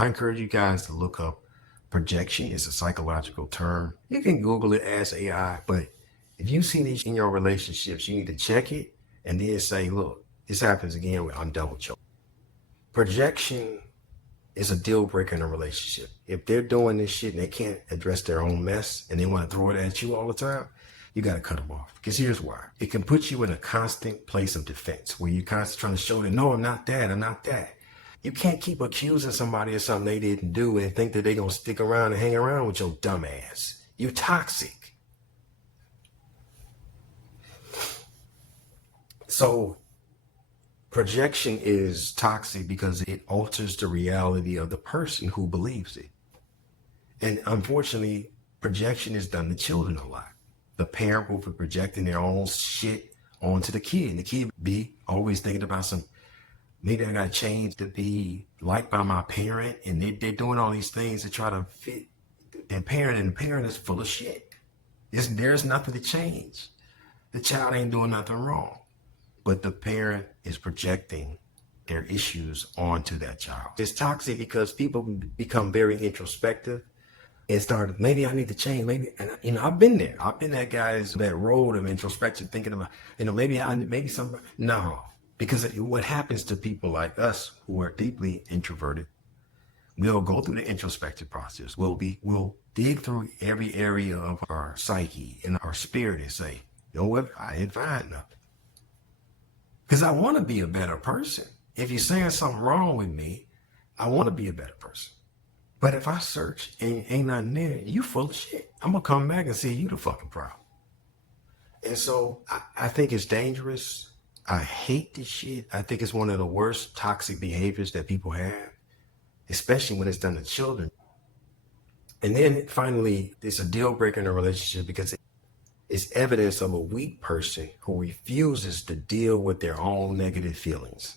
I encourage you guys to look up projection. It's a psychological term. You can Google it, ask AI, but if you see these in your relationships, you need to check it and then say, look, this happens again when I'm double choking. Projection is a deal breaker in a relationship. If they're doing this shit and they can't address their own mess and they want to throw it at you all the time, you got to cut them off. Because here's why. It can put you in a constant place of defense where you're constantly trying to show them, no, I'm not that, I'm not that. You can't keep accusing somebody of something they didn't do and think that they're going to stick around and hang around with your dumb ass. You're toxic. So projection is toxic because it alters the reality of the person who believes it. And unfortunately, projection is done to children a lot. The parent will be projecting their own shit onto the kid. And the kid be always thinking about some, maybe I got to change to be liked by my parent. And they're doing all these things to try to fit their parent. And the parent is full of shit. There's nothing to change. The child ain't doing nothing wrong. But the parent is projecting their issues onto that child. It's toxic because people become very introspective and start, maybe I need to change, maybe, and I've been there. I've been that guy's that road of introspection, thinking about, maybe somebody, no. Because what happens to people like us who are deeply introverted, we'll go through the introspective process. We'll dig through every area of our psyche and our spirit and say, you know what, I ain't find nothing. Because I want to be a better person. If you're saying something wrong with me, I want to be a better person. But if I search and ain't nothing there, you full of shit. I'm going to come back and see you the fucking problem. And so I think it's dangerous. I hate this shit. I think it's one of the worst toxic behaviors that people have, especially when it's done to children. And then finally, it's a deal breaker in a relationship because it's evidence of a weak person who refuses to deal with their own negative feelings.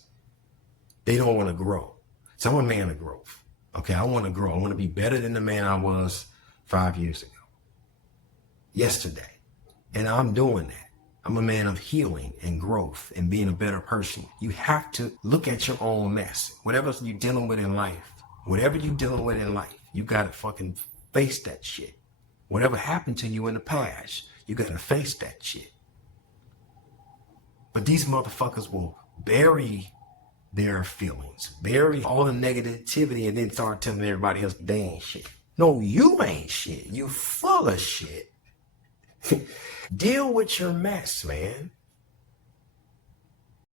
They don't want to grow. So I'm a man of growth. Okay, I want to grow. I want to be better than the man I was 5 years ago, yesterday. And I'm doing that. I'm a man of healing and growth and being a better person. You have to look at your own mess. Whatever you're dealing with in life, you got to fucking face that shit. Whatever happened to you in the past, you got to face that shit. But these motherfuckers will bury their feelings, bury all the negativity, and then start telling everybody else they ain't shit. No, you ain't shit. You full of shit. Deal with your mess, man.